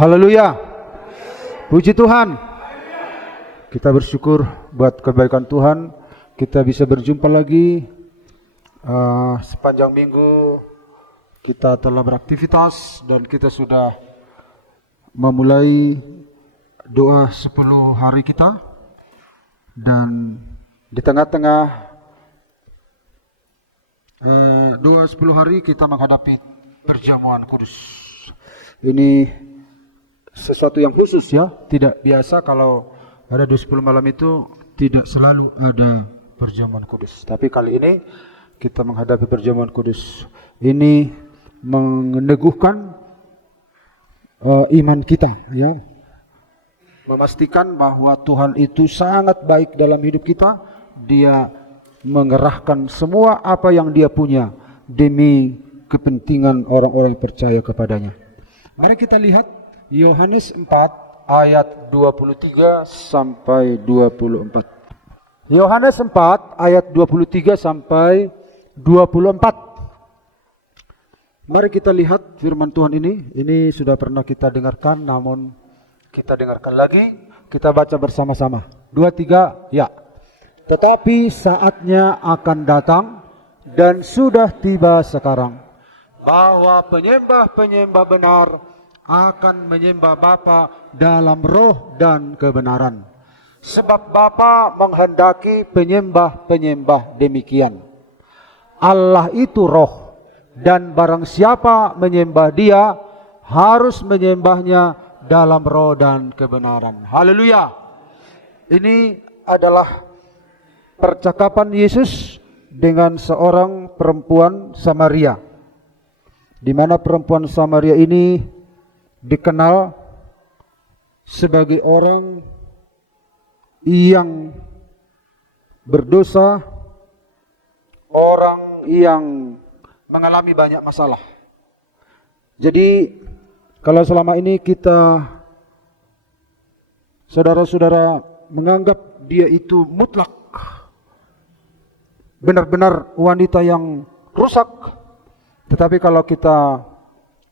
Haleluya. Puji Tuhan. Kita bersyukur buat kebaikan Tuhan. Kita bisa berjumpa lagi. Sepanjang minggu kita telah beraktivitas dan kita sudah memulai doa 10 hari kita. Dan di tengah-tengah doa 10 hari kita menghadapi perjamuan kudus. Ini sesuatu yang khusus ya, tidak biasa kalau ada doa 10 malam itu tidak selalu ada perjamuan kudus. Tapi kali ini kita menghadapi perjamuan kudus. Ini meneguhkan iman kita ya. Memastikan bahwa Tuhan itu sangat baik dalam hidup kita. Dia mengerahkan semua apa yang dia punya demi kepentingan orang-orang yang percaya kepadanya. Mari kita lihat Yohanes 4 ayat 23 sampai 24. Yohanes 4 ayat 23 sampai 24. Mari kita lihat firman Tuhan ini. Ini sudah pernah kita dengarkan, namun kita dengarkan lagi. Kita baca bersama-sama. 2, 3, ya. Tetapi saatnya akan datang dan sudah tiba sekarang, bahwa penyembah-penyembah benar akan menyembah Bapa dalam roh dan kebenaran. Sebab Bapa menghendaki penyembah-penyembah demikian. Allah itu roh, dan barang siapa menyembah Dia harus menyembahnya dalam roh dan kebenaran. Haleluya. Ini adalah percakapan Yesus dengan seorang perempuan Samaria, di mana perempuan Samaria ini dikenal sebagai orang yang berdosa, orang yang mengalami banyak masalah. Jadi kalau selama ini kita, saudara-saudara, menganggap dia itu mutlak, benar-benar wanita yang rusak. Tetapi kalau kita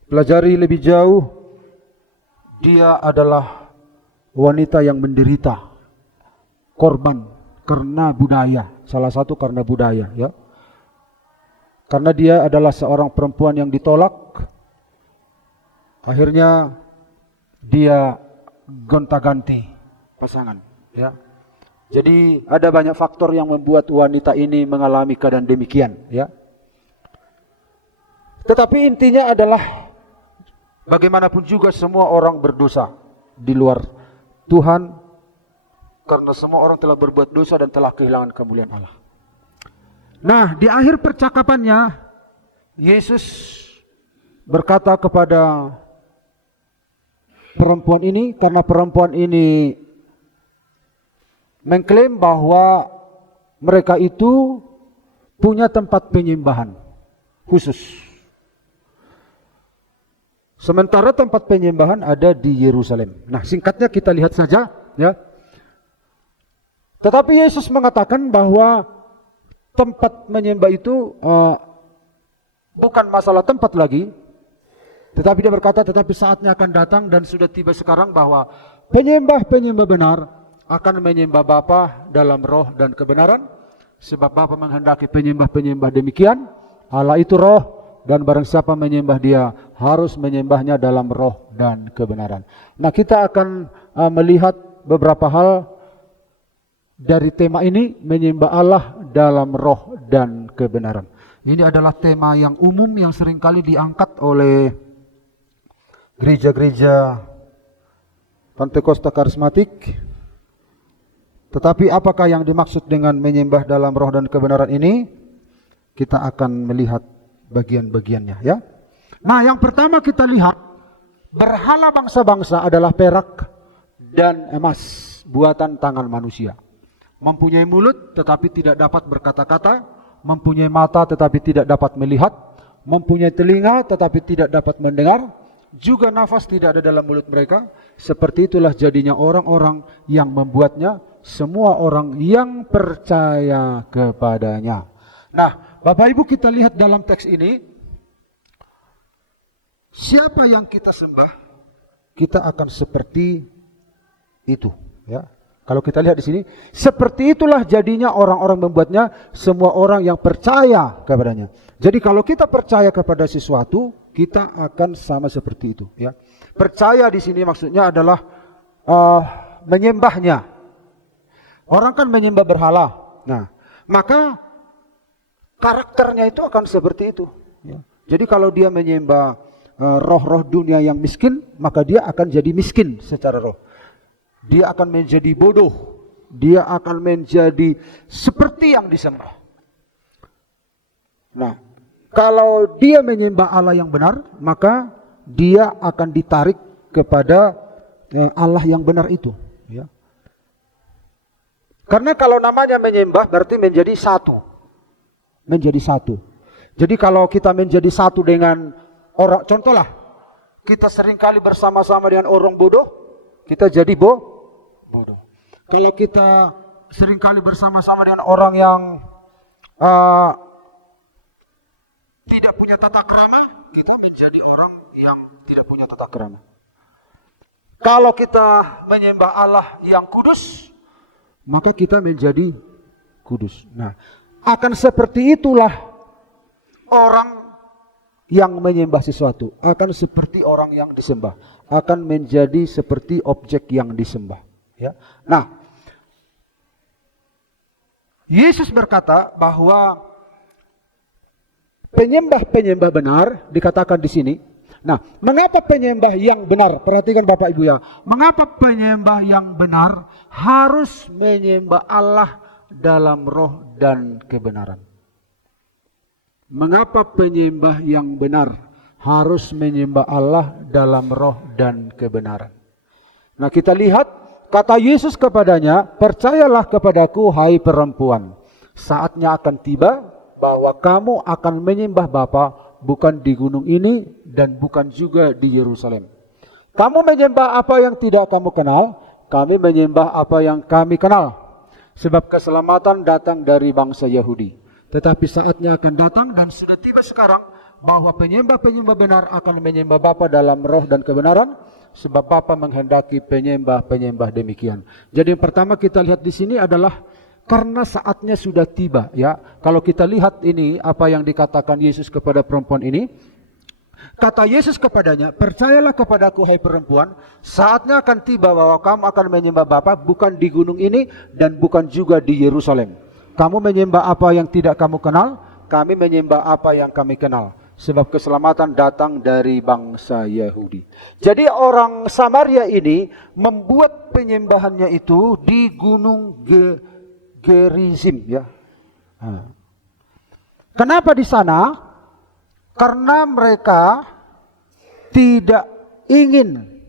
pelajari lebih jauh, dia adalah wanita yang menderita, korban karena budaya. Salah satu karena budaya ya. Karena dia adalah seorang perempuan yang ditolak, akhirnya dia gonta-ganti pasangan ya. Jadi ada banyak faktor yang membuat wanita ini mengalami keadaan demikian ya. Tetapi intinya adalah bagaimanapun juga semua orang berdosa di luar Tuhan, karena semua orang telah berbuat dosa dan telah kehilangan kemuliaan Allah. Nah, di akhir percakapannya Yesus berkata kepada perempuan ini, karena perempuan ini mengklaim bahwa mereka itu punya tempat penyembahan khusus. Sementara tempat penyembahan ada di Yerusalem. Nah, singkatnya kita lihat saja ya. Tetapi Yesus mengatakan bahwa tempat menyembah itu bukan masalah tempat lagi. Tetapi dia berkata, tetapi saatnya akan datang dan sudah tiba sekarang bahwa penyembah-penyembah benar akan menyembah Bapa dalam roh dan kebenaran. Sebab Bapa menghendaki penyembah-penyembah demikian. Allah itu roh, dan barang siapa menyembah Dia harus menyembahnya dalam roh dan kebenaran. Nah, kita akan melihat beberapa hal dari tema ini, menyembah Allah dalam roh dan kebenaran. Ini adalah tema yang umum yang seringkali diangkat oleh gereja-gereja Pentakosta Karismatik. Tetapi apakah yang dimaksud dengan menyembah dalam roh dan kebenaran ini? Kita akan melihat bagian-bagiannya ya. Nah, yang pertama kita lihat, berhala bangsa-bangsa adalah perak dan emas buatan tangan manusia. Mempunyai mulut tetapi tidak dapat berkata-kata, mempunyai mata tetapi tidak dapat melihat, mempunyai telinga tetapi tidak dapat mendengar, juga nafas tidak ada dalam mulut mereka. Seperti itulah jadinya orang-orang yang membuatnya, semua orang yang percaya kepadanya. Nah, Bapak Ibu, kita lihat dalam teks ini, siapa yang kita sembah? kita akan seperti itu, ya. Kalau kita lihat di sini, seperti itulah jadinya orang-orang membuatnya, semua orang yang percaya kepadanya. Jadi kalau kita percaya kepada sesuatu, kita akan sama seperti itu, ya. Percaya di sini maksudnya adalah menyembahnya. Orang kan menyembah berhala. Nah, maka karakternya itu akan seperti itu, ya. Jadi kalau dia menyembah roh-roh dunia yang miskin, maka dia akan jadi miskin secara roh. Dia akan menjadi bodoh. Dia akan menjadi seperti yang disembah. Nah, kalau dia menyembah Allah yang benar, maka dia akan ditarik kepada Allah yang benar itu, ya. Karena kalau namanya menyembah berarti menjadi satu. Menjadi satu. Jadi kalau kita menjadi satu dengan orang, contohlah, kita seringkali bersama-sama dengan orang bodoh, kita jadi bodoh. Kalau kita seringkali bersama-sama dengan orang yang tidak punya tata krama, kita menjadi orang yang tidak punya tata krama. Kalau kita menyembah Allah yang kudus, maka kita menjadi kudus. Nah, akan seperti itulah orang yang menyembah sesuatu, akan seperti orang yang disembah, akan menjadi seperti objek yang disembah, ya. Nah, Yesus berkata bahwa penyembah-penyembah benar dikatakan di sini. Nah, mengapa penyembah yang benar? Perhatikan Bapak Ibu ya. Mengapa penyembah yang benar harus menyembah Allah dalam roh dan kebenaran? Mengapa penyembah yang benar harus menyembah Allah dalam roh dan kebenaran? Nah, kita lihat kata Yesus kepadanya, percayalah kepadaku hai perempuan, saatnya akan tiba bahwa kamu akan menyembah Bapa bukan di gunung ini dan bukan juga di Yerusalem. Kamu menyembah apa yang tidak kamu kenal, kami menyembah apa yang kami kenal. Sebab keselamatan datang dari bangsa Yahudi. Tetapi saatnya akan datang dan sudah tiba sekarang bahwa penyembah-penyembah benar akan menyembah Bapa dalam roh dan kebenaran, sebab Bapa menghendaki penyembah-penyembah demikian. Jadi yang pertama kita lihat di sini adalah karena saatnya sudah tiba, ya. Kalau kita lihat ini apa yang dikatakan Yesus kepada perempuan ini, kata Yesus kepadanya, percayalah kepadaku hai perempuan, saatnya akan tiba bahwa kamu akan menyembah Bapa bukan di gunung ini dan bukan juga di Yerusalem. Kamu menyembah apa yang tidak kamu kenal, kami menyembah apa yang kami kenal. Sebab keselamatan datang dari bangsa Yahudi. Jadi orang Samaria ini membuat penyembahannya itu di gunung Gerizim, ya. Kenapa di sana? Karena mereka tidak ingin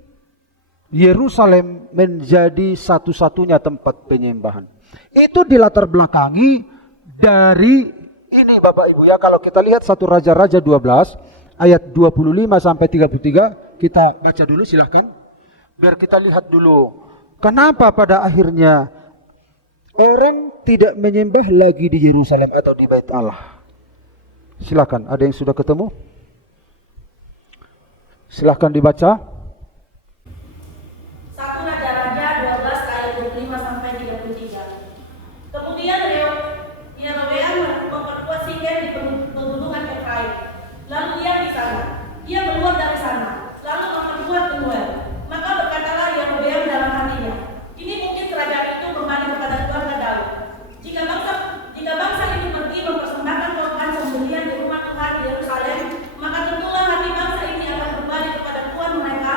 Yerusalem menjadi satu-satunya tempat penyembahan. Itu dilatar belakangi dari ini Bapak Ibu ya. Kalau kita lihat 1 Raja-Raja 12 ayat 25 sampai 33, kita baca dulu silahkan. Biar kita lihat dulu kenapa pada akhirnya orang tidak menyembah lagi di Yerusalem atau di Bait Allah. Silakan, ada yang sudah ketemu? Silakan dibaca. 1 Raja-Raja 12 ayat 25 sampai 33. Kemudian Yerobeam memperkuat Sikem di pegunungan Efraim. Lalu dia di sana. Dia keluar dari sana, lalu memperkuat Penuel. Maka berkatalah Yerobeam dalam hatinya, ini mungkin kerajaan itu kembali kepada keluarga Daud. Jika bangsa ini pergi mempersembahkan korban sembelihan di rumah Tuhan di Yerusalem, maka tentulah hati bangsa ini akan kembali kepada Tuhan mereka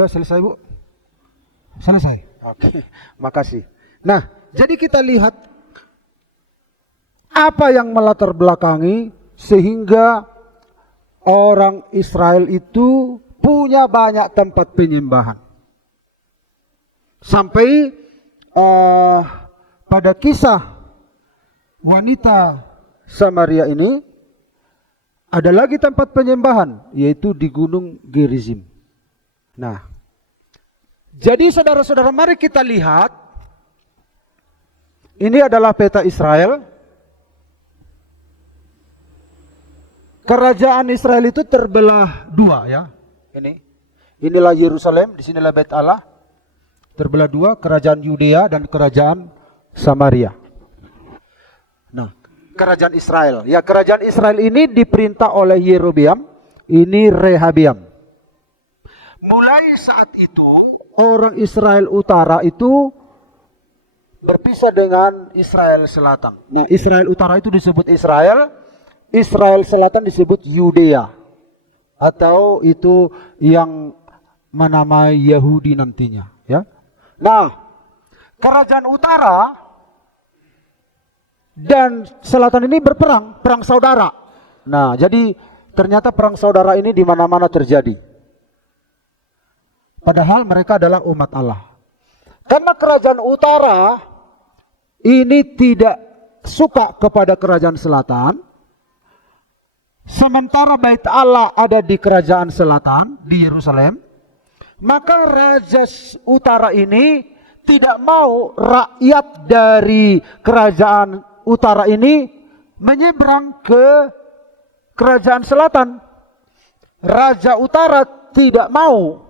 Sudah selesai, Bu? Selesai. Oke, makasih. Nah, jadi kita lihat apa yang melatar belakangi sehingga orang Israel itu punya banyak tempat penyembahan. Sampai pada kisah wanita Samaria ini ada lagi tempat penyembahan, yaitu di Gunung Gerizim. Nah, jadi saudara-saudara, mari kita lihat. Ini adalah peta Israel. Kerajaan Israel itu terbelah dua, ya. Inilah Yerusalem, di sinilah Bait Allah. Terbelah dua, kerajaan Yudea dan kerajaan Samaria. Nah, kerajaan Israel. Ya, kerajaan Israel ini diperintah oleh Yerobeam, ini Rehabeam. Mulai saat itu, orang Israel Utara itu berpisah dengan Israel Selatan. Nah, Israel Utara itu disebut Israel, Israel Selatan disebut Yudea. Atau itu yang menamai Yahudi nantinya, ya. Nah, kerajaan utara dan selatan ini berperang, perang saudara. Nah, jadi ternyata perang saudara ini di mana-mana terjadi. Padahal mereka adalah umat Allah. Karena kerajaan utara ini tidak suka kepada kerajaan selatan, sementara Bait Allah ada di kerajaan selatan, di Yerusalem, maka raja utara ini tidak mau rakyat dari kerajaan utara ini menyeberang ke kerajaan selatan. Raja utara tidak mau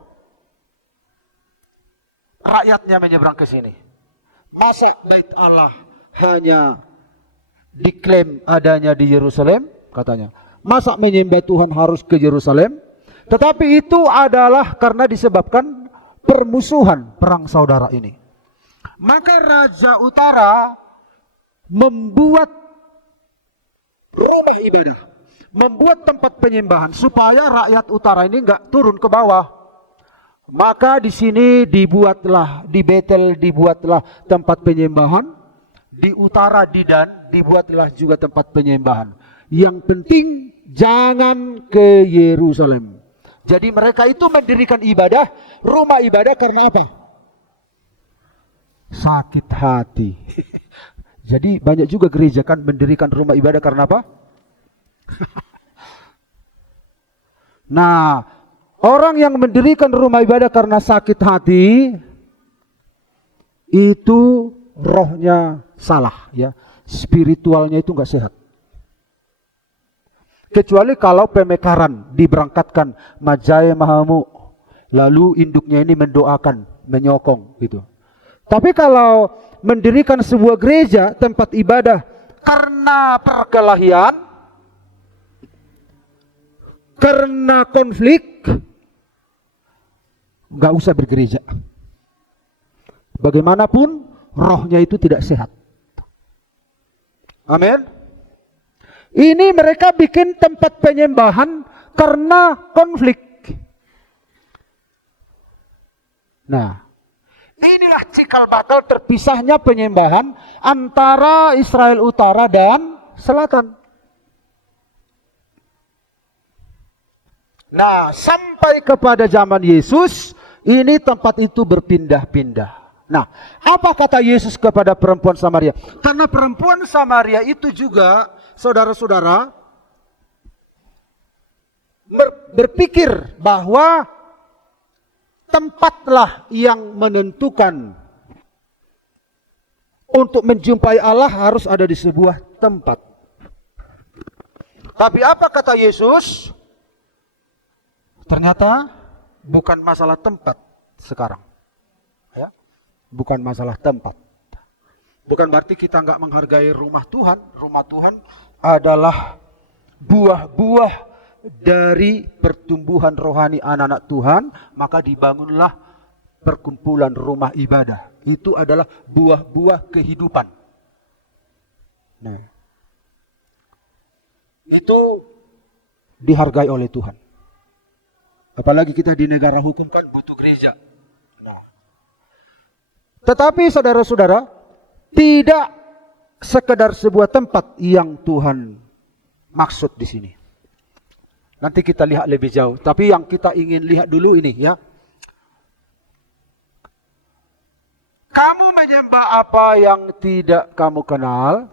rakyatnya menyeberang ke sini. Masa Bait Allah hanya diklaim adanya di Yerusalem, katanya. Masa menyembah Tuhan harus ke Yerusalem? Tetapi itu adalah karena disebabkan permusuhan perang saudara ini. Maka Raja Utara membuat rumah ibadah, membuat tempat penyembahan supaya rakyat utara ini enggak turun ke bawah. Maka di sini dibuatlah, di Betel dibuatlah tempat penyembahan, di utara di Dan dibuatlah juga tempat penyembahan. Yang penting jangan ke Yerusalem. Jadi mereka itu mendirikan ibadah, rumah ibadah karena apa? Sakit hati. Jadi banyak juga gereja kan mendirikan rumah ibadah karena apa? Nah, orang yang mendirikan rumah ibadah karena sakit hati itu rohnya salah, ya. Spiritualnya itu enggak sehat. Kecuali kalau pemekaran diberangkatkan Majaya Mahamu, lalu induknya ini mendoakan, menyokong gitu. Tapi kalau mendirikan sebuah gereja, tempat ibadah karena perkelahian, karena konflik, nggak usah bergereja. Bagaimanapun rohnya itu tidak sehat. Amin. Ini mereka bikin tempat penyembahan karena konflik. Nah, inilah cikal bakal terpisahnya penyembahan antara Israel Utara dan Selatan. Nah, sampai kepada zaman Yesus, ini tempat itu berpindah-pindah. Nah, apa kata Yesus kepada perempuan Samaria? Karena perempuan Samaria itu juga, saudara-saudara, berpikir bahwa tempatlah yang menentukan untuk menjumpai Allah harus ada di sebuah tempat. Tapi apa kata Yesus? Ternyata bukan masalah tempat sekarang. Ya, bukan masalah tempat. Bukan berarti kita nggak menghargai rumah Tuhan. Rumah Tuhan adalah buah-buah dari pertumbuhan rohani anak-anak Tuhan. Maka dibangunlah perkumpulan rumah ibadah. Itu adalah buah-buah kehidupan. Nah, itu dihargai oleh Tuhan. Apalagi kita di negara hukum kan butuh gereja. Nah. Tetapi saudara-saudara, tidak sekedar sebuah tempat yang Tuhan maksud di sini. Nanti kita lihat lebih jauh. Tapi yang kita ingin lihat dulu ini ya. Kamu menyembah apa yang tidak kamu kenal,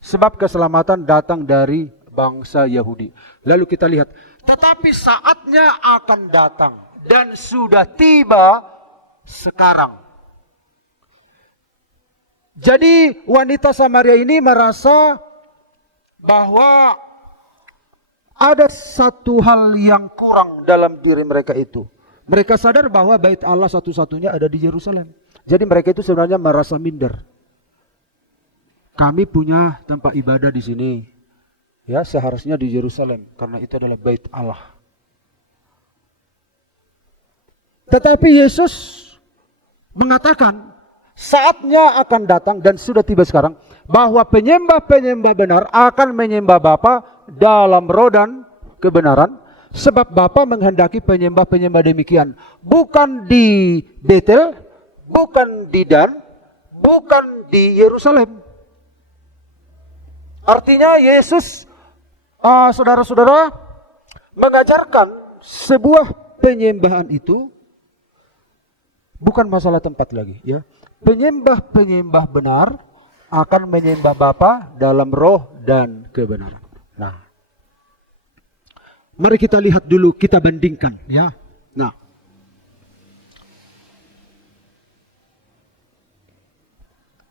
sebab keselamatan datang dari bangsa Yahudi. Lalu kita lihat, tetapi saatnya akan datang dan sudah tiba sekarang. Jadi wanita Samaria ini merasa bahwa ada satu hal yang kurang dalam diri mereka itu. Mereka sadar bahwa bait Allah satu-satunya ada di Yerusalem. Jadi mereka itu sebenarnya merasa minder. Kami punya tempat ibadah di sini. Ya, seharusnya di Yerusalem karena itu adalah bait Allah. Tetapi Yesus mengatakan saatnya akan datang dan sudah tiba sekarang bahwa penyembah-penyembah benar akan menyembah Bapa dalam roh dan kebenaran. Sebab Bapa menghendaki penyembah-penyembah demikian. Bukan di Betel, bukan di Dan, bukan di Yerusalem. Artinya Yesus, saudara-saudara, mengajarkan sebuah penyembahan itu bukan masalah tempat lagi. Ya, penyembah-penyembah benar akan menyembah Bapa dalam roh dan kebenaran. Nah, mari kita lihat dulu, kita bandingkan ya. Nah,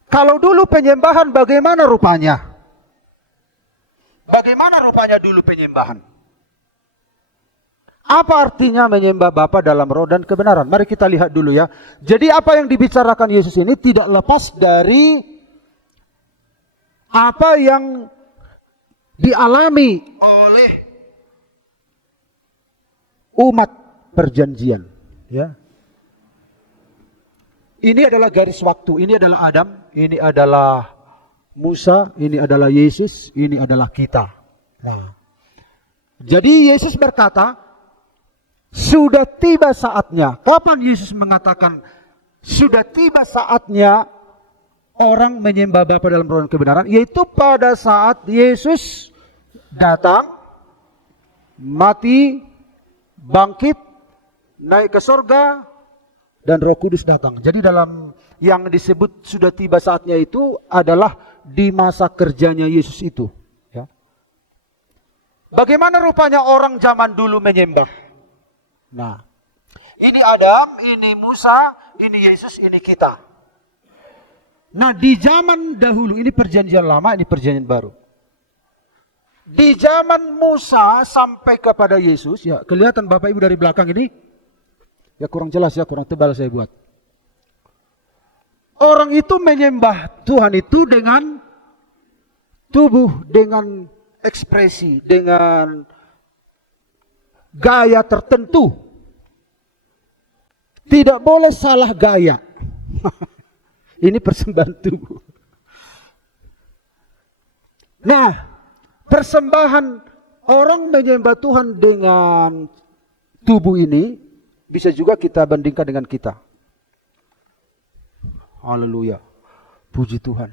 kalau dulu penyembahan bagaimana rupanya? Bagaimana rupanya dulu penyembahan? Apa artinya menyembah Bapa dalam roh dan kebenaran? Mari kita lihat dulu ya. Jadi apa yang dibicarakan Yesus ini tidak lepas dari apa yang dialami oleh umat perjanjian, ya. Ini adalah garis waktu. Ini adalah Adam, ini adalah Musa, ini adalah Yesus, ini adalah kita. Nah, jadi Yesus berkata, sudah tiba saatnya. Kapan Yesus mengatakan sudah tiba saatnya orang menyembah Bapa dalam roh dan kebenaran? Yaitu pada saat Yesus datang, mati, bangkit, naik ke sorga, dan Roh Kudus datang. Jadi dalam yang disebut sudah tiba saatnya itu adalah di masa kerjanya Yesus itu. Ya. Bagaimana rupanya orang zaman dulu menyembah? Nah, ini Adam, ini Musa, ini Yesus, ini kita. Nah, di zaman dahulu, ini perjanjian lama, ini perjanjian baru. Di zaman Musa sampai kepada Yesus, ya kelihatan Bapak Ibu dari belakang ini, ya kurang jelas ya, kurang tebal saya buat. Orang itu menyembah Tuhan itu dengan tubuh, dengan ekspresi, dengan gaya tertentu. Tidak boleh salah gaya. Ini persembahan tubuh. Nah, persembahan orang menyembah Tuhan dengan tubuh ini bisa juga kita bandingkan dengan kita. Haleluya. Puji Tuhan.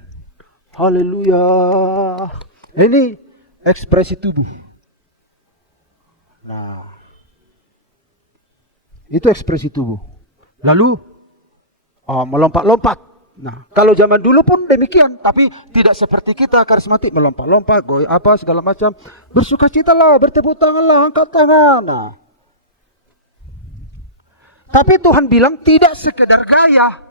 Haleluya. Ini ekspresi tubuh. Nah, itu ekspresi tubuh. Lalu melompat-lompat. Nah, kalau zaman dulu pun demikian, tapi tidak seperti kita karismatik melompat-lompat, goyang apa segala macam. Bersukacitalah, bertepuk tanganlah, angkat tangan. Nah. Tapi Tuhan bilang tidak sekedar gaya.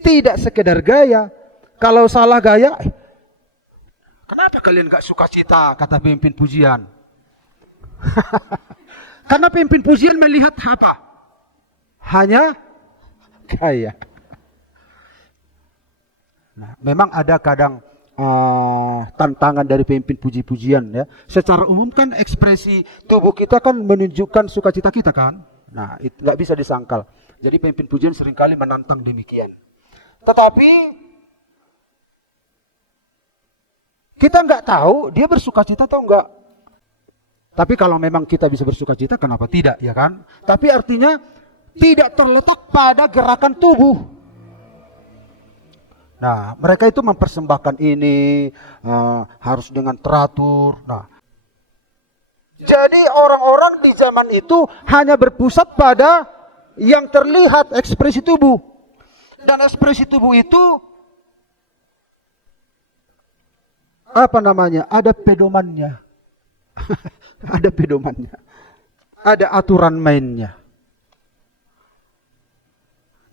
Tidak sekedar gaya. Kalau salah gaya, kenapa kalian gak sukacita, kata pemimpin pujian. Karena pemimpin pujian melihat apa? Hanya gaya. Nah, memang ada kadang tantangan dari pemimpin puji-pujian ya. Secara umum kan ekspresi tubuh kita kan menunjukkan sukacita kita kan. Nah, itu nggak bisa disangkal. Jadi pemimpin pujian seringkali menantang demikian. Tetapi Kita nggak tahu dia bersukacita atau enggak. Tapi kalau memang kita bisa bersukacita, kenapa tidak, ya kan? Tapi artinya tidak terletak pada gerakan tubuh. Nah, mereka itu mempersembahkan ini harus dengan teratur. Nah, jadi orang-orang di zaman itu hanya berpusat pada yang terlihat ekspresi tubuh. Dan ekspresi tubuh itu apa namanya? Ada pedomannya. Ada pedomannya. Ada aturan mainnya.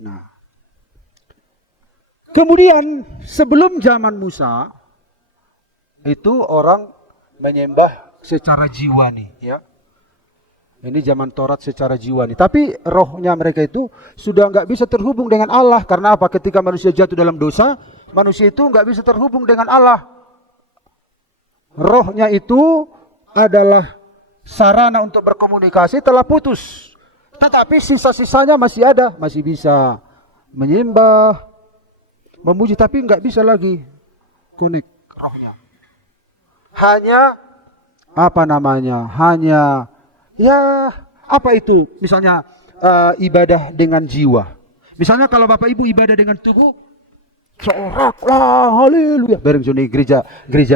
Nah, kemudian sebelum zaman Musa itu orang menyembah secara jiwani, ya. Ini zaman Taurat secara jiwani. Tapi rohnya mereka itu sudah nggak bisa terhubung dengan Allah. Karena apa? Ketika manusia jatuh dalam dosa, manusia itu nggak bisa terhubung dengan Allah. Rohnya itu adalah sarana untuk berkomunikasi telah putus. Tetapi sisa-sisanya masih ada, masih bisa menyembah, memuji, tapi nggak bisa lagi connect rohnya. Hanya apa namanya? Hanya ya apa itu? Misalnya ibadah dengan jiwa. Misalnya kalau Bapak Ibu ibadah dengan tubuh, sorak lah, haleluya. Bareng sini gereja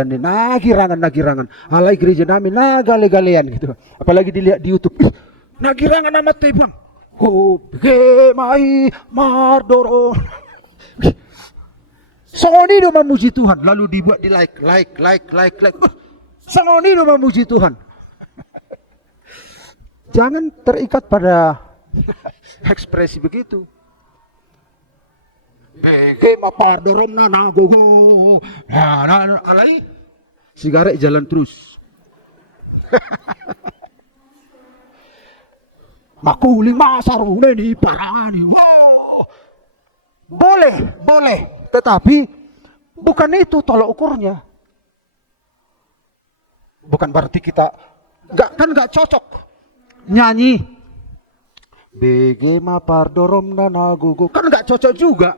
ini nagirangan. Alai gereja nami nagale-galean gitu. Apalagi dilihat di YouTube. Nagirangan amat tebang. Oh, gemai mardoro. Songoni do memuji Tuhan, lalu dibuat di like. Songoni do memuji Tuhan. Jangan terikat pada ekspresi begitu. Bege mapardorom na nagogo. Nah, alai. Sigaret jalan terus. Makuling masarune di parangani. Wow. Boleh. Tetapi bukan itu tolak ukurnya. Bukan berarti kita nggak cocok nyanyi. BG mapardorom nanagogo kan nggak cocok juga.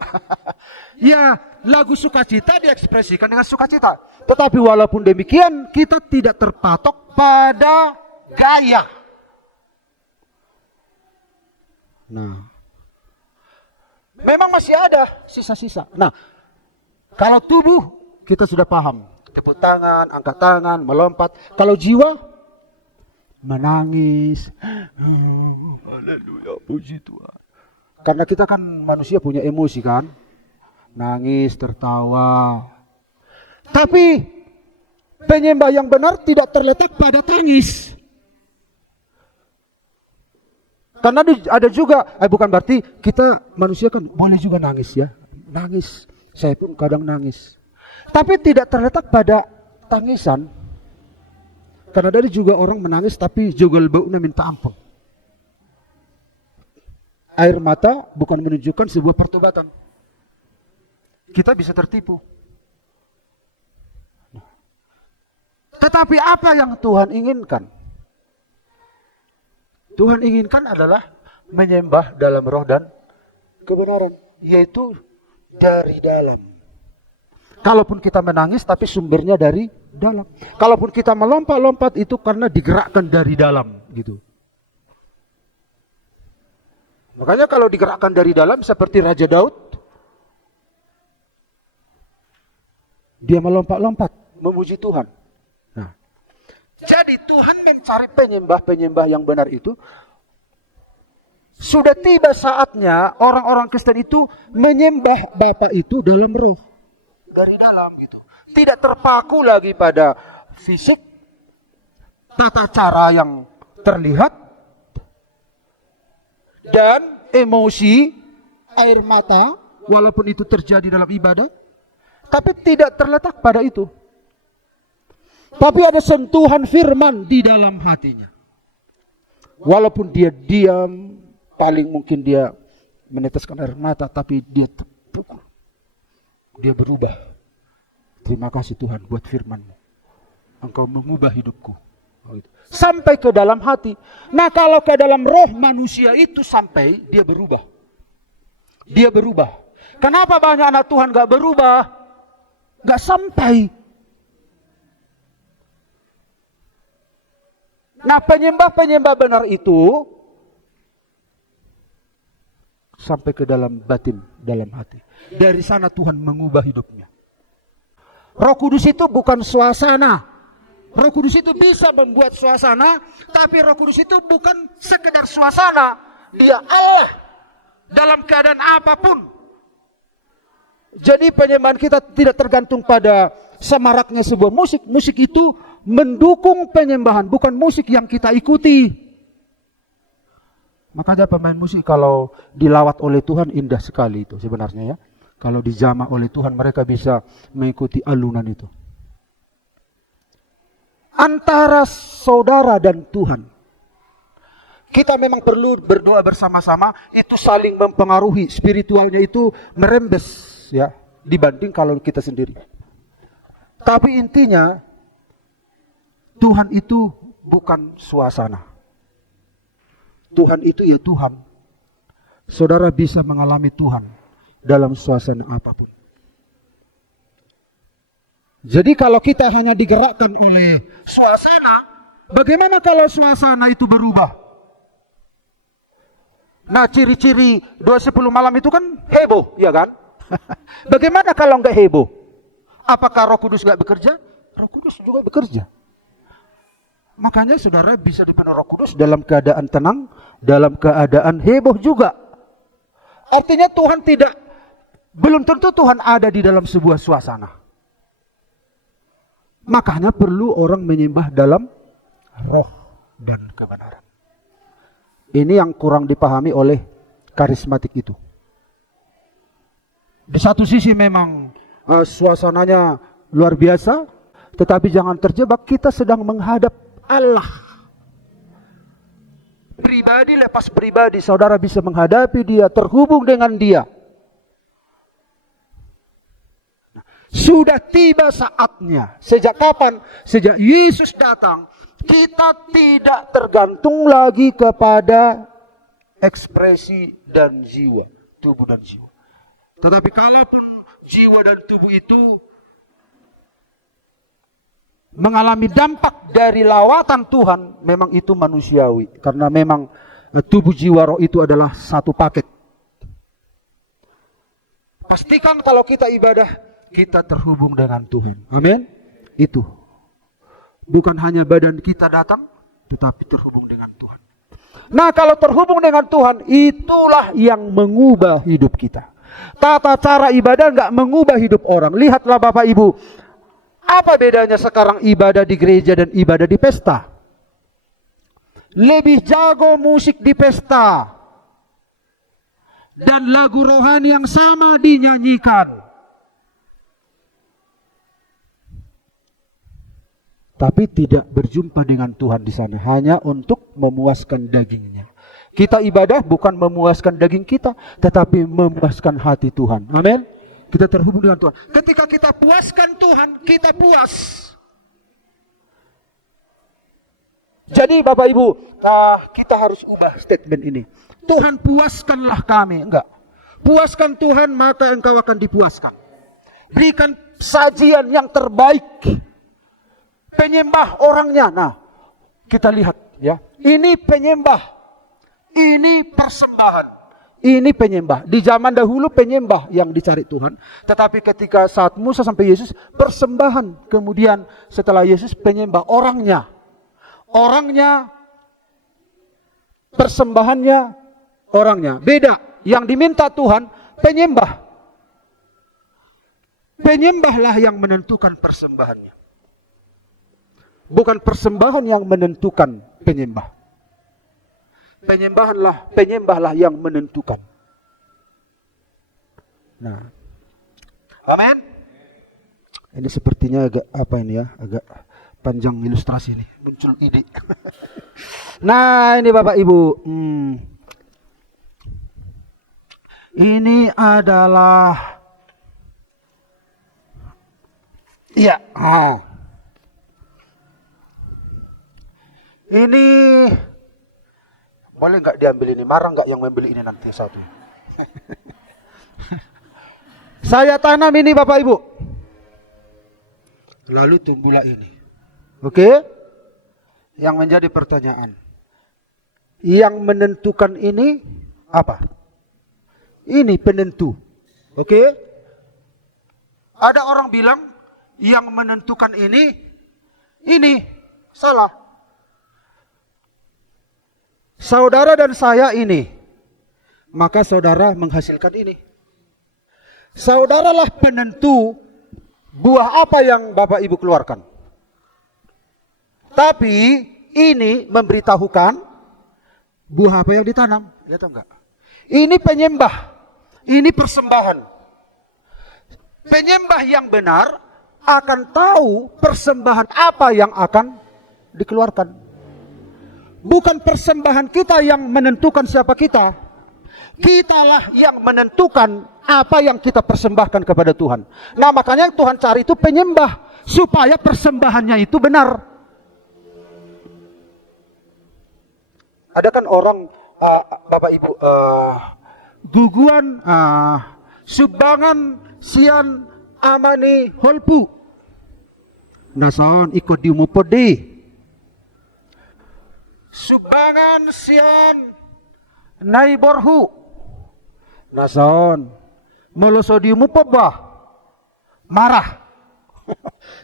Ya, lagu sukacita diekspresikan dengan sukacita. Tetapi walaupun demikian kita tidak terpatok pada gaya. Nah, memang masih ada sisa-sisa. Nah, kalau tubuh kita sudah paham, tepuk tangan, angkat tangan, melompat. Kalau jiwa menangis, haleluya, puji Tuhan. Karena kita kan manusia punya emosi kan, nangis, tertawa. Tapi penyembah yang benar tidak terletak pada tangis. Karena ada juga, bukan berarti kita manusia kan boleh juga nangis ya. Nangis, saya pun kadang nangis. Tapi tidak terletak pada tangisan. Karena ada juga orang menangis tapi jogal baunya minta ampun. Air mata bukan menunjukkan sebuah pertobatan. Kita bisa tertipu. Tetapi apa yang Tuhan inginkan? Tuhan inginkan adalah menyembah dalam roh dan kebenaran, yaitu dari dalam. Kalaupun kita menangis tapi sumbernya dari dalam. Kalaupun kita melompat-lompat itu karena digerakkan dari dalam gitu. Makanya kalau digerakkan dari dalam seperti Raja Daud, dia melompat-lompat memuji Tuhan. Nah, jadi Tuhan mencari penyembah-penyembah yang benar itu. Sudah tiba saatnya orang-orang Kristen itu menyembah Bapa itu dalam roh. Dari dalam gitu. Tidak terpaku lagi pada fisik, tata cara yang terlihat, dan emosi, air mata, walaupun itu terjadi dalam ibadah, tapi tidak terletak pada itu. Tapi ada sentuhan firman di dalam hatinya. Walaupun dia diam, paling mungkin dia meneteskan air mata, tapi dia teguh. Dia berubah. Terima kasih Tuhan buat firman-Mu. Engkau mengubah hidupku. Sampai ke dalam hati. Nah, kalau ke dalam roh manusia itu sampai, dia berubah. Dia berubah. Kenapa banyak anak Tuhan gak berubah? Gak sampai. Nah, penyembah-penyembah benar itu sampai ke dalam batin, dalam hati. Dari sana Tuhan mengubah hidupnya. Roh Kudus itu bukan suasana. Roh Kudus itu bisa membuat suasana, tapi Roh Kudus itu bukan sekedar suasana. Dia Allah dalam keadaan apapun. Jadi penyembahan kita tidak tergantung pada semaraknya sebuah musik. Musik itu mendukung penyembahan, bukan musik yang kita ikuti. Makanya pemain musik kalau dilawat oleh Tuhan indah sekali itu sebenarnya ya. Kalau dijamah oleh Tuhan mereka bisa mengikuti alunan itu. Antara saudara dan Tuhan, kita memang perlu berdoa bersama-sama. Itu saling mempengaruhi, spiritualnya itu merembes ya dibanding kalau kita sendiri. Tapi intinya Tuhan itu bukan suasana. Tuhan itu ya Tuhan. Saudara bisa mengalami Tuhan dalam suasana apapun. Jadi kalau kita hanya digerakkan oleh suasana, bagaimana kalau suasana itu berubah? Nah, ciri-ciri 2.10 malam itu kan heboh, ya kan? Bagaimana kalau enggak heboh? Apakah Roh Kudus enggak bekerja? Roh Kudus juga bekerja. Makanya saudara bisa dipenuhi Roh Kudus dalam keadaan tenang, dalam keadaan heboh juga. Artinya Tuhan belum tentu Tuhan ada di dalam sebuah suasana. Makanya perlu orang menyembah dalam roh dan kebenaran. Ini yang kurang dipahami oleh karismatik itu. Di satu sisi memang suasananya luar biasa, tetapi jangan terjebak, kita sedang menghadap Allah. Pribadi lepas pribadi, saudara bisa menghadapi Dia, terhubung dengan Dia. Sudah tiba saatnya. Sejak kapan? Sejak Yesus datang, kita tidak tergantung lagi kepada ekspresi dan jiwa, tubuh dan jiwa. Tetapi kalaupun jiwa dan tubuh itu mengalami dampak dari lawatan Tuhan, memang itu manusiawi. Karena memang tubuh jiwa roh itu adalah satu paket. Pastikan kalau kita ibadah, kita terhubung dengan Tuhan. Amin. Itu. Bukan hanya badan kita datang, tetapi terhubung dengan Tuhan. Nah, kalau terhubung dengan Tuhan, itulah yang mengubah hidup kita. Tata cara ibadah enggak mengubah hidup orang. Lihatlah Bapak Ibu, apa bedanya sekarang ibadah di gereja dan ibadah di pesta? Lebih jago musik di pesta, dan lagu rohani yang sama dinyanyikan. Tapi tidak berjumpa dengan Tuhan di sana, hanya untuk memuaskan dagingnya. Kita ibadah bukan memuaskan daging kita, tetapi memuaskan hati Tuhan. Amin. Kita terhubung dengan Tuhan. Ketika kita puaskan Tuhan, kita puas. Jadi Bapak Ibu, kita harus ubah statement ini. Tuhan puaskanlah kami. Enggak. Puaskan Tuhan, maka engkau akan dipuaskan. Berikan sajian yang terbaik. Penyembah orangnya. Nah, kita lihat ya. Ini penyembah. Ini persembahan. Ini penyembah. Di zaman dahulu penyembah yang dicari Tuhan. Tetapi ketika saat Musa sampai Yesus, persembahan. Kemudian setelah Yesus penyembah orangnya. Orangnya, persembahannya, orangnya. Beda. Yang diminta Tuhan, penyembah. Penyembahlah yang menentukan persembahannya. Bukan persembahan yang menentukan penyembah. Penyembahlah yang menentukan. Nah, amin. Ini sepertinya agak agak panjang ilustrasi ini, muncul ide. Nah, ini Bapak Ibu, ini adalah, iya, ini boleh nggak diambil ini? Marah nggak yang membeli ini nanti satu? Saya tanam ini Bapak Ibu. Lalu tumbuhlah ini. Oke? yang menjadi pertanyaan. Yang menentukan ini apa? Ini penentu. Oke? Ada orang bilang yang menentukan ini salah. Saudara dan saya ini, maka saudara menghasilkan ini. Saudaralah penentu buah apa yang Bapak Ibu keluarkan. Tapi ini memberitahukan buah apa yang ditanam. Lihat enggak? Ini penyembah. Ini persembahan. Penyembah yang benar akan tahu persembahan apa yang akan dikeluarkan. Bukan persembahan kita yang menentukan siapa kita. Kitalah yang menentukan apa yang kita persembahkan kepada Tuhan. Nah, makanya yang Tuhan cari itu penyembah, supaya persembahannya itu benar. Ada kan orang, Bapak Ibu, guguan, sumbangan sian amani holpu. Nasaon ikut diumupodi. Sumbangan sian naiborhu. Nasaon molosodiumu pobah. Marah.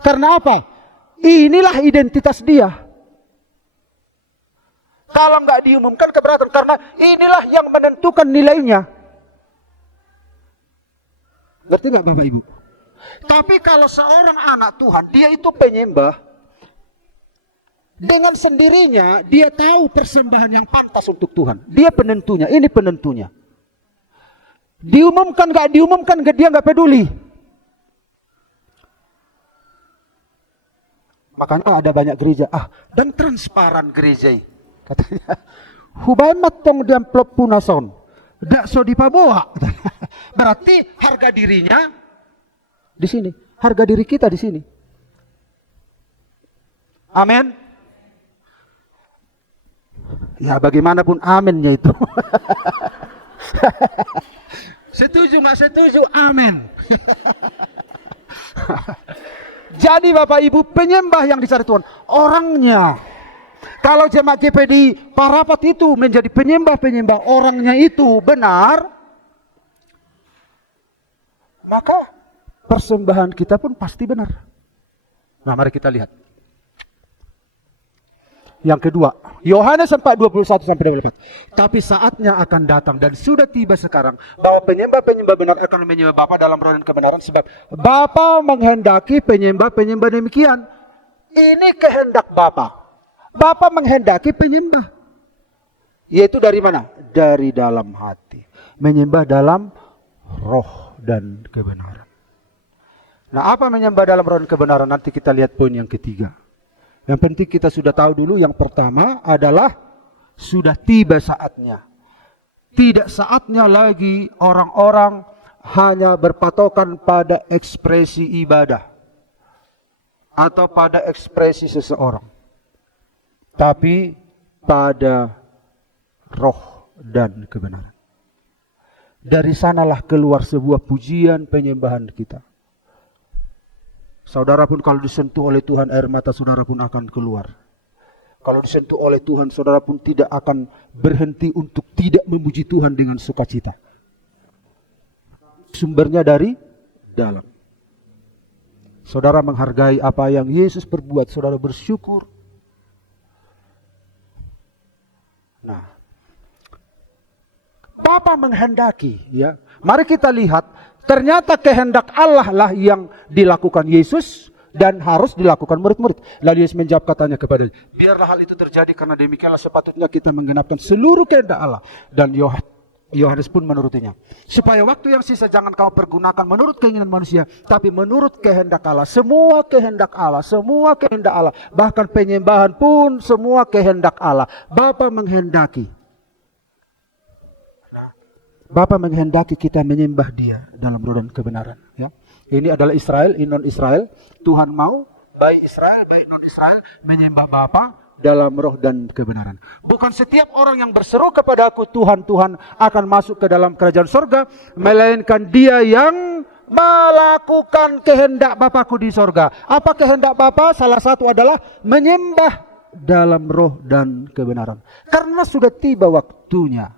Karena apa? Inilah identitas dia. Kalau nggak diumumkan keberatan, karena inilah yang menentukan nilainya. Ngerti nggak Bapak Ibu? Tapi kalau seorang anak Tuhan, dia itu penyembah. Dengan sendirinya, dia tahu persembahan yang pantas untuk Tuhan. Dia penentunya, ini penentunya. Diumumkan nggak diumumkan, dia nggak peduli. Makanya ada banyak gereja, dan transparan gereja. Katanya, hubay matong di amplop punason, dak so dipabawa. Berarti harga dirinya di sini, harga diri kita di sini. Amin. Ya bagaimanapun aminnya itu. Setuju nggak setuju? Amin. Jadi Bapak Ibu, penyembah yang dicari Tuhan orangnya. Kalau jemaat GPD Parapat itu menjadi penyembah-penyembah, orangnya itu benar, maka persembahan kita pun pasti benar. Nah, mari kita lihat. Yang kedua, Yohanes 4:21-24. Tapi saatnya akan datang dan sudah tiba sekarang bahwa penyembah-penyembah benar akan menyembah Bapa dalam roh dan kebenaran, sebab Bapa menghendaki penyembah-penyembah demikian. Ini kehendak Bapa. Bapa menghendaki penyembah. Yaitu dari mana? Dari dalam hati. Menyembah dalam roh dan kebenaran. Nah, apa menyembah dalam roh dan kebenaran? Nanti kita lihat poin yang ketiga. Yang penting kita sudah tahu dulu, yang pertama adalah sudah tiba saatnya. Tidak saatnya lagi orang-orang hanya berpatokan pada ekspresi ibadah atau pada ekspresi seseorang, tapi pada roh dan kebenaran. Dari sanalah keluar sebuah pujian penyembahan kita. Saudara pun kalau disentuh oleh Tuhan, air mata saudara pun akan keluar. Kalau disentuh oleh Tuhan, saudara pun tidak akan berhenti untuk tidak memuji Tuhan dengan sukacita. Sumbernya dari dalam. Saudara menghargai apa yang Yesus perbuat, saudara bersyukur. Nah, Bapa menghendaki, ya. Mari kita lihat, ternyata kehendak Allah lah yang dilakukan Yesus dan harus dilakukan murid-murid. Lalu Yesus menjawab katanya kepada, biarlah hal itu terjadi karena demikianlah sepatutnya kita menggenapkan seluruh kehendak Allah. Dan Yohanes pun menurutinya. Supaya waktu yang sisa jangan kau pergunakan menurut keinginan manusia, tapi menurut kehendak Allah. Semua kehendak Allah, semua kehendak Allah. Bahkan penyembahan pun semua kehendak Allah. Bapa menghendaki. Bapa menghendaki kita menyembah Dia dalam roh dan kebenaran. Ya. Ini adalah Israel, ini non-Israel. Tuhan mau baik Israel, baik non-Israel menyembah Bapa dalam roh dan kebenaran. Bukan setiap orang yang berseru kepada Aku, Tuhan, Tuhan, akan masuk ke dalam kerajaan surga, melainkan dia yang melakukan kehendak Bapakku di surga. Apa kehendak Bapa? Salah satu adalah menyembah dalam roh dan kebenaran. Karena sudah tiba waktunya.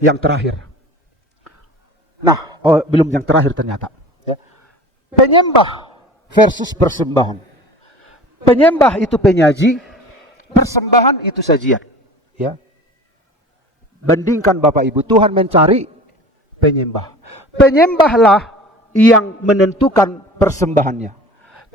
Yang terakhir. Nah, belum yang terakhir ternyata. Ya. Penyembah versus persembahan. Penyembah itu penyaji, persembahan itu sajian. Ya. Bandingkan Bapak Ibu, Tuhan mencari penyembah. Penyembahlah yang menentukan persembahannya.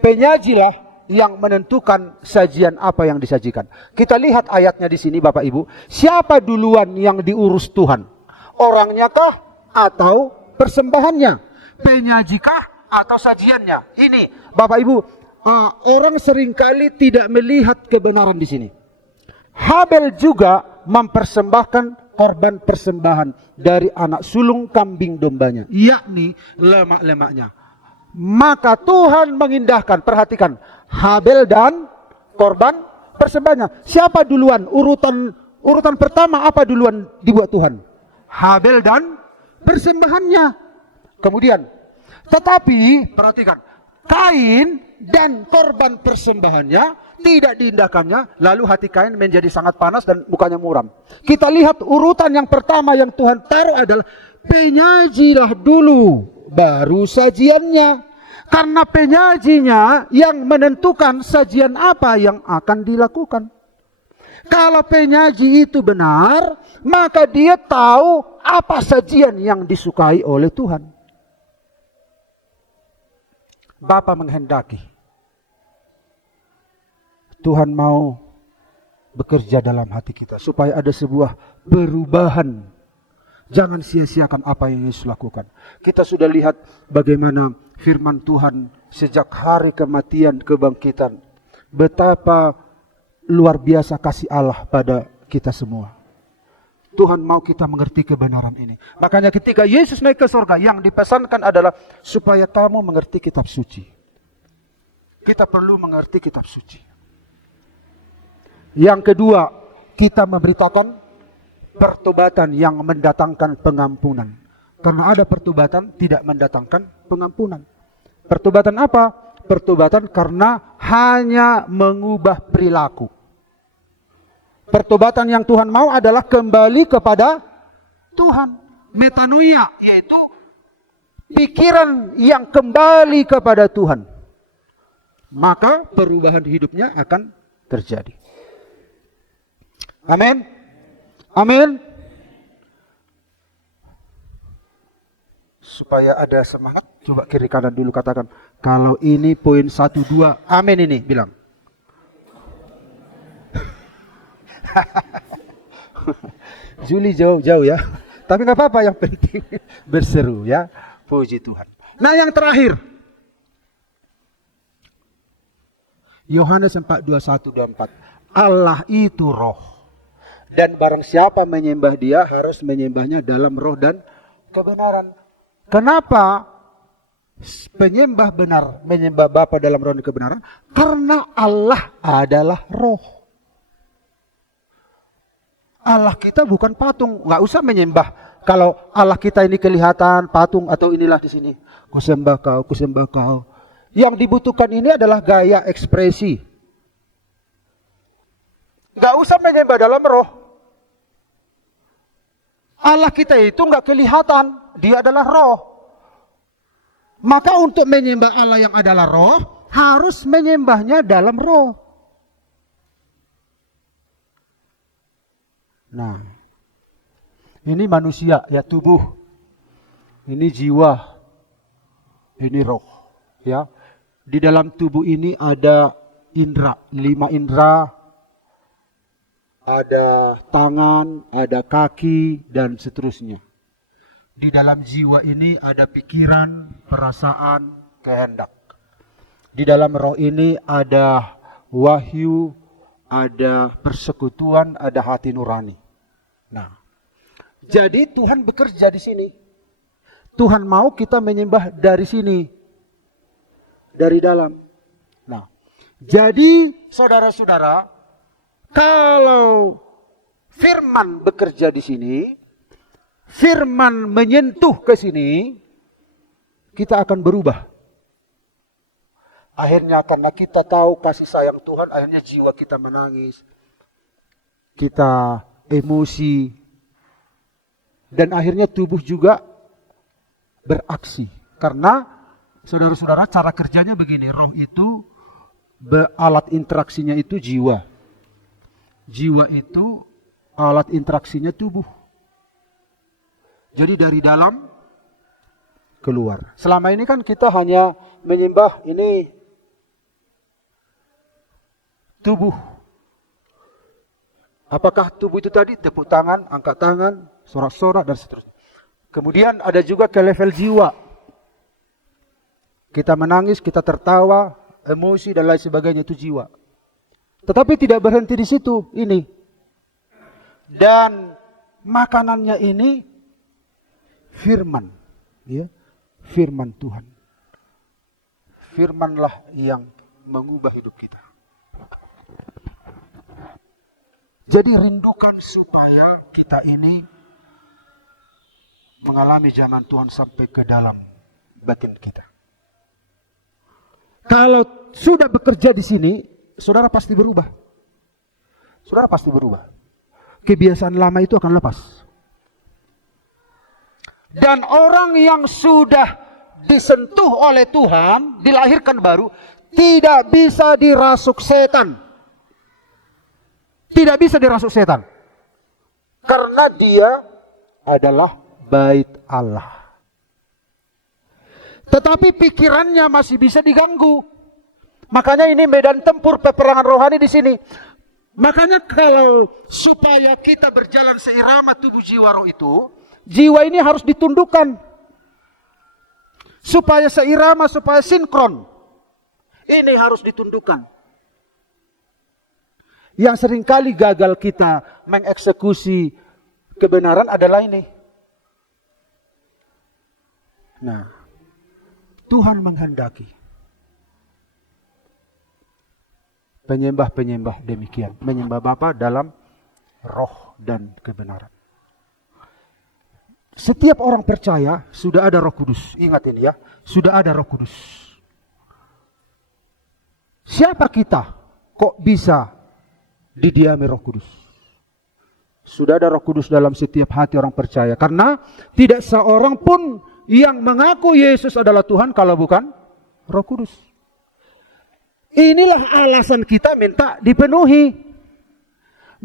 Penyajilah yang menentukan sajian apa yang disajikan. Kita lihat ayatnya di sini Bapak Ibu. Siapa duluan yang diurus Tuhan? Orangnya kah atau persembahannya? Penyajikah atau sajiannya? Ini Bapak Ibu, orang seringkali tidak melihat kebenaran di sini. Habel juga mempersembahkan korban persembahan dari anak sulung kambing dombanya, yakni lemak-lemaknya. Maka Tuhan mengindahkan, perhatikan, Habel dan korban persembahannya. Siapa duluan? Urutan pertama apa duluan dibuat Tuhan? Habel dan persembahannya. Kemudian, tetapi perhatikan, Kain dan korban persembahannya tidak diindahkannya, lalu hati Kain menjadi sangat panas dan mukanya muram. Kita lihat urutan yang pertama yang Tuhan taruh adalah penyajilah dulu, baru sajiannya. Karena penyajinya yang menentukan sajian apa yang akan dilakukan. Kalau penyaji itu benar, maka dia tahu apa sajian yang disukai oleh Tuhan. Bapa menghendaki Tuhan mau bekerja dalam hati kita supaya ada sebuah perubahan. Jangan sia-siakan apa yang Yesus lakukan. Kita sudah lihat bagaimana firman Tuhan sejak hari kematian, kebangkitan. Betapa luar biasa kasih Allah pada kita semua. Tuhan mau kita mengerti kebenaran ini. Makanya ketika Yesus naik ke surga, yang dipesankan adalah supaya kamu mengerti kitab suci. Kita perlu mengerti kitab suci. Yang kedua, kita memberitakan pertobatan yang mendatangkan pengampunan. Karena ada pertobatan tidak mendatangkan pengampunan. Pertobatan apa? Pertobatan karena hanya mengubah perilaku. Pertobatan yang Tuhan mau adalah kembali kepada Tuhan. Metanoia, yaitu pikiran yang kembali kepada Tuhan. Maka perubahan hidupnya akan terjadi. Amin. Amin. Supaya ada semangat, coba kiri kanan dulu katakan. Kalau ini poin 1, 2, amin ini, bilang. Juli jauh-jauh ya. Tapi nggak apa-apa, yang penting berseru ya. Puji Tuhan. Nah yang terakhir. Yohanes 4:21-24. Allah itu roh. Dan barang siapa menyembah dia harus menyembahnya dalam roh dan kebenaran. Kenapa penyembah benar menyembah Bapa dalam roh dan kebenaran? Karena Allah adalah roh. Allah kita bukan patung, nggak usah menyembah. Kalau Allah kita ini kelihatan patung atau inilah di sini, ku sembah kau, ku sembah kau. Yang dibutuhkan ini adalah gaya ekspresi. Nggak usah menyembah dalam roh. Allah kita itu nggak kelihatan, dia adalah roh. Maka untuk menyembah Allah yang adalah roh, harus menyembahnya dalam roh. Nah, ini manusia, ya tubuh. Ini jiwa. Ini roh. Ya, di dalam tubuh ini ada indera, 5 indera. Ada tangan, ada kaki, dan seterusnya. Di dalam jiwa ini ada pikiran, perasaan, kehendak. Di dalam roh ini ada wahyu, ada persekutuan, ada hati nurani. Nah, jadi Tuhan bekerja di sini. Tuhan mau kita menyembah dari sini, dari dalam. Nah, jadi saudara-saudara, kalau firman bekerja di sini, firman menyentuh ke sini, kita akan berubah. Akhirnya karena kita tahu kasih sayang Tuhan, akhirnya jiwa kita menangis. Kita emosi. Dan akhirnya tubuh juga beraksi. Karena saudara-saudara cara kerjanya begini. Roh itu alat interaksinya itu jiwa. Jiwa itu alat interaksinya tubuh. Jadi dari dalam keluar. Selama ini kan kita hanya menyembah ini tubuh. Apakah tubuh itu tadi tepuk tangan, angkat tangan, sorak-sorak dan seterusnya. Kemudian ada juga ke level jiwa. Kita menangis, kita tertawa, emosi dan lain sebagainya itu jiwa. Tetapi tidak berhenti di situ ini. Dan makanannya ini firman, ya. Firman Tuhan. Firmanlah yang mengubah hidup kita. Jadi rindukan supaya kita ini mengalami zaman Tuhan sampai ke dalam batin kita. Kalau sudah bekerja di sini, saudara pasti berubah. Saudara pasti berubah. Kebiasaan lama itu akan lepas. Dan orang yang sudah disentuh oleh Tuhan, dilahirkan baru, tidak bisa dirasuk setan. Tidak bisa dirasuk setan. Karena dia adalah bait Allah. Tetapi pikirannya masih bisa diganggu. Makanya ini medan tempur peperangan rohani di sini. Makanya kalau supaya kita berjalan seirama tubuh jiwa roh itu, jiwa ini harus ditundukkan. Supaya seirama, supaya sinkron. Ini harus ditundukkan. Yang seringkali gagal kita mengeksekusi kebenaran adalah ini. Nah, Tuhan menghendaki penyembah-penyembah demikian. Menyembah Bapa dalam roh dan kebenaran. Setiap orang percaya sudah ada Roh Kudus. Ingat ini ya, sudah ada Roh Kudus. Siapa kita kok bisa didiami Roh Kudus? Sudah ada Roh Kudus dalam setiap hati orang percaya. Karena tidak seorang pun yang mengaku Yesus adalah Tuhan kalau bukan Roh Kudus. Inilah alasan kita minta dipenuhi.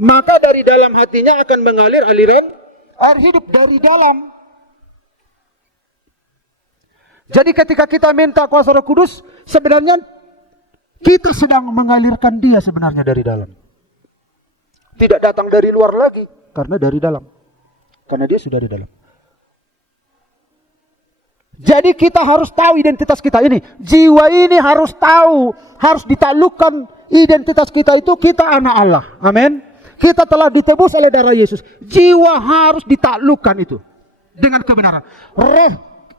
Maka dari dalam hatinya akan mengalir aliran air hidup dari dalam. Jadi ketika kita minta kuasa Roh Kudus, sebenarnya kita sedang mengalirkan dia sebenarnya dari dalam. Tidak datang dari luar lagi, karena dari dalam. Karena dia sudah di dalam. Jadi kita harus tahu identitas kita ini. Jiwa ini harus tahu, harus ditaklukkan identitas kita itu kita anak Allah. Amin. Kita telah ditebus oleh darah Yesus. Jiwa harus ditaklukkan itu dengan kebenaran. Roh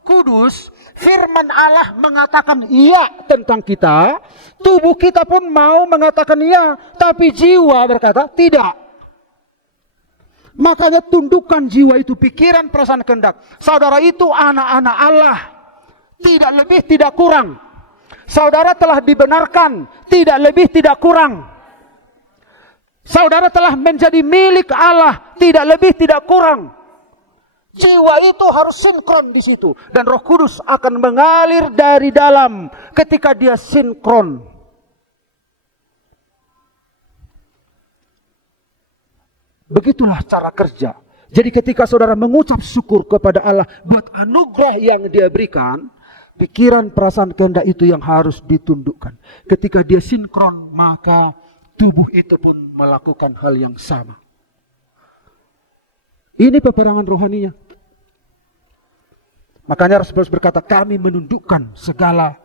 Kudus, firman Allah mengatakan iya tentang kita. Tubuh kita pun mau mengatakan iya, tapi jiwa berkata tidak. Makanya tundukkan jiwa itu, pikiran, perasaan, kehendak. Saudara itu anak-anak Allah. Tidak lebih, tidak kurang. Saudara telah dibenarkan, tidak lebih, tidak kurang. Saudara telah menjadi milik Allah, tidak lebih, tidak kurang. Jiwa itu harus sinkron di situ. Dan Roh Kudus akan mengalir dari dalam ketika dia sinkron. Begitulah cara kerja. Jadi ketika saudara mengucap syukur kepada Allah buat anugerah yang dia berikan, pikiran, perasaan, kehendak itu yang harus ditundukkan. Ketika dia sinkron, maka tubuh itu pun melakukan hal yang sama. Ini peperangan rohaninya. Makanya Rasul Paulus berkata, kami menundukkan segala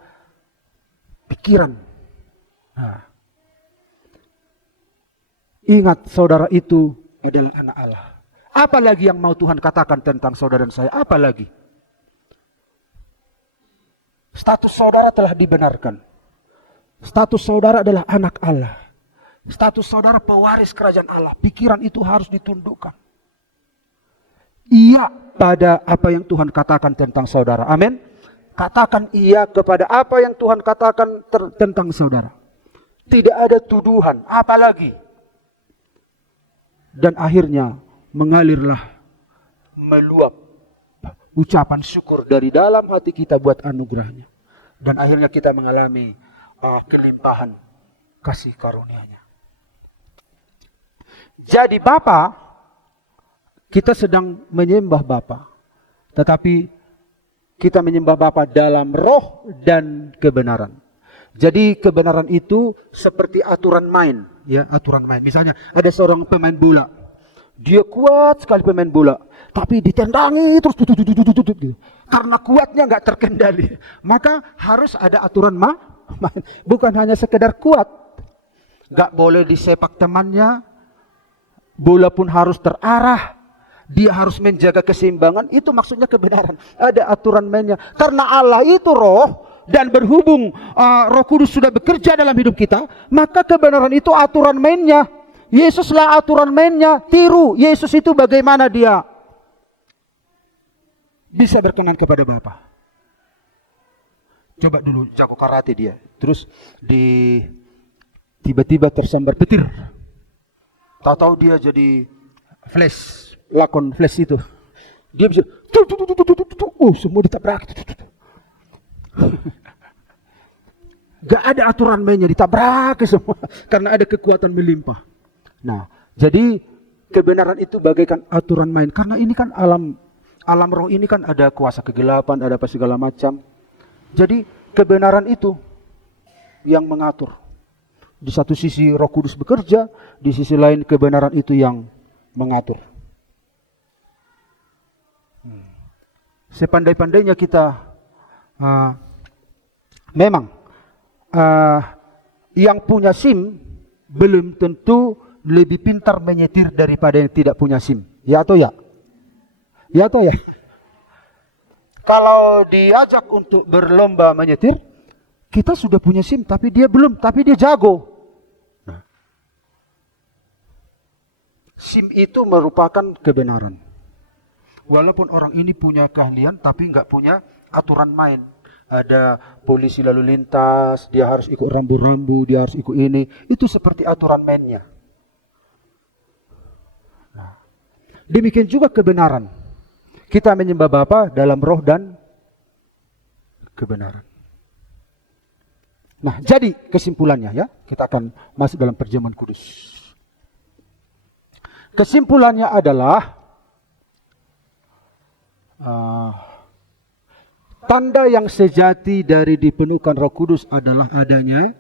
pikiran. Nah. Ingat, saudara itu adalah anak Allah. Apa lagi yang mau Tuhan katakan tentang saudara dan saya? Apa lagi? Status saudara telah dibenarkan. Status saudara adalah anak Allah. Status saudara pewaris kerajaan Allah. Pikiran itu harus ditundukkan. Iya pada apa yang Tuhan katakan tentang saudara. Amin. Katakan iya kepada apa yang Tuhan katakan tentang saudara. Tidak ada tuduhan, apalagi. Dan akhirnya mengalirlah, meluap ucapan syukur dari dalam hati kita buat anugerahnya. Dan akhirnya kita mengalami kelimpahan kasih karunia-Nya. Jadi Bapa, kita sedang menyembah Bapa. Tetapi kita menyembah Bapa dalam roh dan kebenaran. Jadi kebenaran itu seperti aturan main, ya, aturan main. Misalnya ada seorang pemain bola. Dia kuat sekali pemain bola, tapi ditendangi terus gitu. Karena kuatnya nggak terkendali. Maka harus ada aturan main. Bukan hanya sekedar kuat. Nggak boleh disepak temannya. Bola pun harus terarah. Dia harus menjaga keseimbangan. Itu maksudnya kebenaran. Ada aturan mainnya. Karena Allah itu roh. Dan berhubung Roh Kudus sudah bekerja dalam hidup kita, maka kebenaran itu aturan mainnya. Yesuslah aturan mainnya. Tiru Yesus itu bagaimana dia bisa berkenan kepada Bapa. Coba dulu jago karate dia, terus tiba-tiba tersambar petir. Tahu-tahu dia jadi Flash, lakon Flash itu. Dia bisa semua ditabrak. Gak ada aturan mainnya, ditabrak semua karena ada kekuatan melimpah. Nah, jadi kebenaran itu bagaikan aturan main, karena ini kan alam roh ini kan ada kuasa kegelapan, ada apa segala macam. Jadi kebenaran itu yang mengatur. Di satu sisi Roh Kudus bekerja, di sisi lain kebenaran itu yang mengatur. Sepandai-pandainya kita memang yang punya SIM belum tentu lebih pintar menyetir daripada yang tidak punya SIM. Ya atau ya? Ya atau ya? Kalau diajak untuk berlomba menyetir, kita sudah punya SIM tapi dia belum, tapi dia jago. Nah, SIM itu merupakan kebenaran. Walaupun orang ini punya keahlian tapi nggak punya aturan main. Ada polisi lalu lintas, dia harus ikut rambu-rambu, dia harus ikut ini. Itu seperti aturan mainnya. Nah, demikian juga kebenaran. Kita menyembah Bapa dalam roh dan kebenaran. Nah, jadi kesimpulannya ya, kita akan masuk dalam perjamuan kudus. Kesimpulannya adalah tanda yang sejati dari dipenuhkan Roh Kudus adalah adanya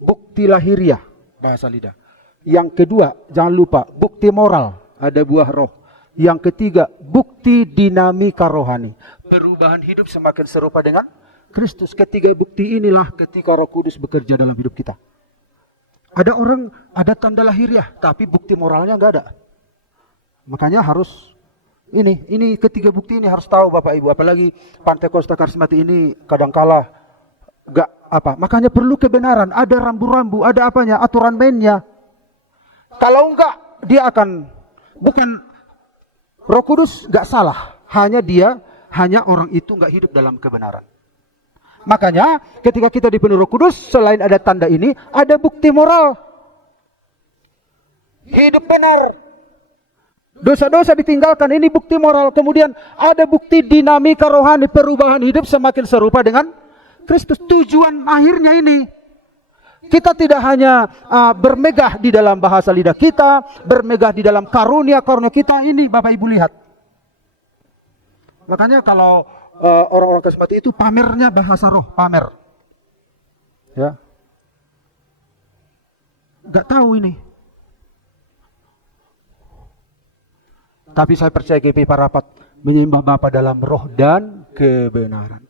bukti lahiriah, bahasa lidah. Yang kedua, jangan lupa bukti moral, ada buah roh. Yang ketiga, bukti dinamika rohani, perubahan hidup semakin serupa dengan Kristus. Ketiga bukti inilah ketika Roh Kudus bekerja dalam hidup kita. Ada orang ada tanda lahiriah, tapi bukti moralnya nggak ada. Makanya harus ini ketiga bukti ini harus tahu Bapak Ibu, apalagi Pantekosta Karismatik ini kadangkala enggak apa. Makanya perlu kebenaran, ada rambu-rambu, ada apanya, aturan mainnya. Kalau enggak dia akan bukan Roh Kudus enggak salah, hanya orang itu enggak hidup dalam kebenaran. Makanya ketika kita dipenuhi Roh Kudus, selain ada tanda ini, ada bukti moral. Hidup benar. Dosa-dosa ditinggalkan, ini bukti moral. Kemudian ada bukti dinamika rohani, perubahan hidup semakin serupa dengan Kristus. Tujuan akhirnya ini, kita tidak hanya bermegah di dalam bahasa lidah kita, bermegah di dalam karunia-karunia kita. Ini Bapak Ibu lihat. Makanya kalau orang-orang karismatik itu pamernya bahasa roh, pamer. Ya. Gak tahu ini. Tapi saya percaya GP Parapat menyembah Bapa dalam roh dan kebenaran.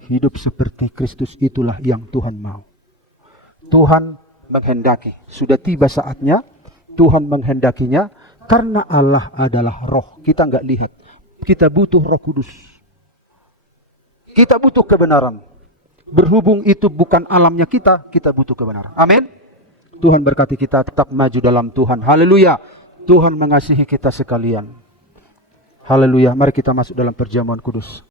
Hidup seperti Kristus itulah yang Tuhan mau. Tuhan menghendaki. Sudah tiba saatnya Tuhan menghendakinya karena Allah adalah roh. Kita nggak lihat. Kita butuh Roh Kudus. Kita butuh kebenaran. Berhubung itu bukan alamnya kita butuh kebenaran. Amin. Tuhan berkati kita tetap maju dalam Tuhan. Haleluya. Tuhan mengasihi kita sekalian. Haleluya. Mari kita masuk dalam perjamuan kudus.